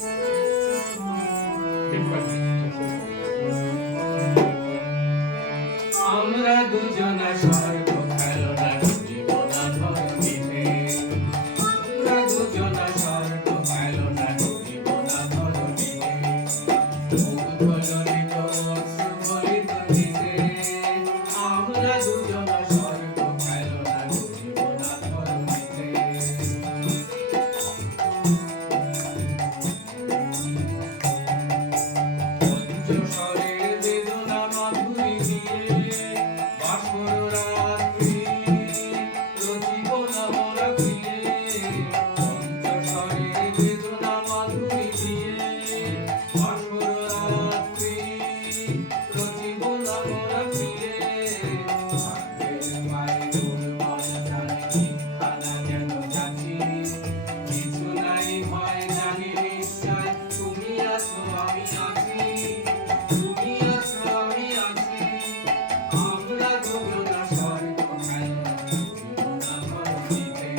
আমরা দুজনা স্বর্গ খেলনা ডুবিব না ধরণীতে, আমরা দুজনা স্বর্গ খেলনা ডুবিব না ধরণীতে, মুগ্ধ ললিত সুবলিত গীতে, আমরা দুজনা স্বর্গ খেলনা ডুবিব না ধরণীতে। পঞ্চস্বরে বেদনা মাধুরী দিয়ে বাসর রাত্রি রচিব নবরা ফিরে, পঞ্চস্বরে বেদনা মাধুরী দিয়ে বাসর রাত্রি রচিব নবরা ফিরে, ভাগ্যের মায়ে গোলমাল জানি খানা যেন যাচ্ছি, কিছু নাই ভয় জানি নিশ্চয় তুমি আছো আমি আছি, তুমি আছো আমি আছি, আমরা দুজনা স্বর্গ খেলনা ডুবিব না ধরণীতে।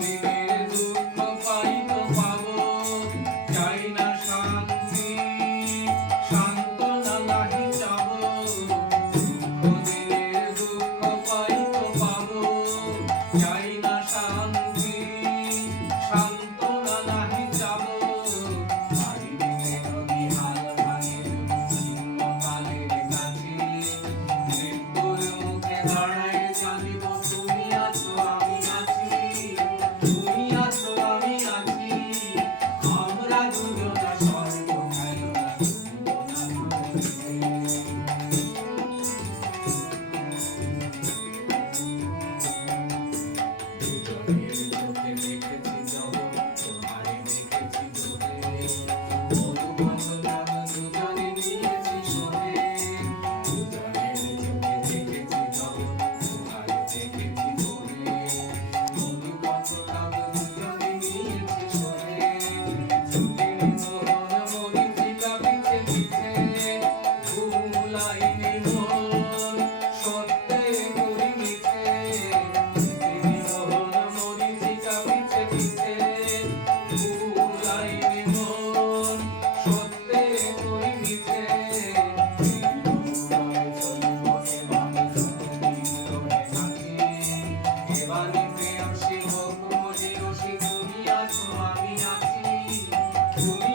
দিনের দুঃখ পাইতো পাবো, চাই না শান্তি, সান্ত্বনা নাহি চাবো। দিনের দুঃখ পাইতো পাবো, চাই না শান্তি, সান্ত্বনা নাহি চাবো। চারিদিকে নদী হাল ভাঙে শীর্ণকালের কাছে, মৃত্যুর মুখে দাঁড়ায় জানিব তুমি আছো আমি আছি, তুমি আছো আমি আছি, আমরা দুজনা স্বর্গ খেলনা ডুবিব না ধরণীতে। দুজনের চোখে দেখেছি জগৎ, তোমারে দেখেছি চোখে, মধুবন নাম দুজনে নিয়েছি সহে। দুজনের চোখে দেখেছি জগৎ, তোমারে দেখেছি চোখে, মধুবন নাম দুজনে নিয়েছি সহে। ছুটির মোহন মরীচিকা পিছে পিছে, ভুলাইনি মন সত্যে করি মিছে। ছুটির মোহন মরীচিকা পিছে পিছে, ভুলাইনি মন সত্যে করি মিছে। এই চলিব এবানি যতদিন ধরে থাকি, এবানি প্রেম শিব মজিরসি তুমি আছো আমি আছি, তুমি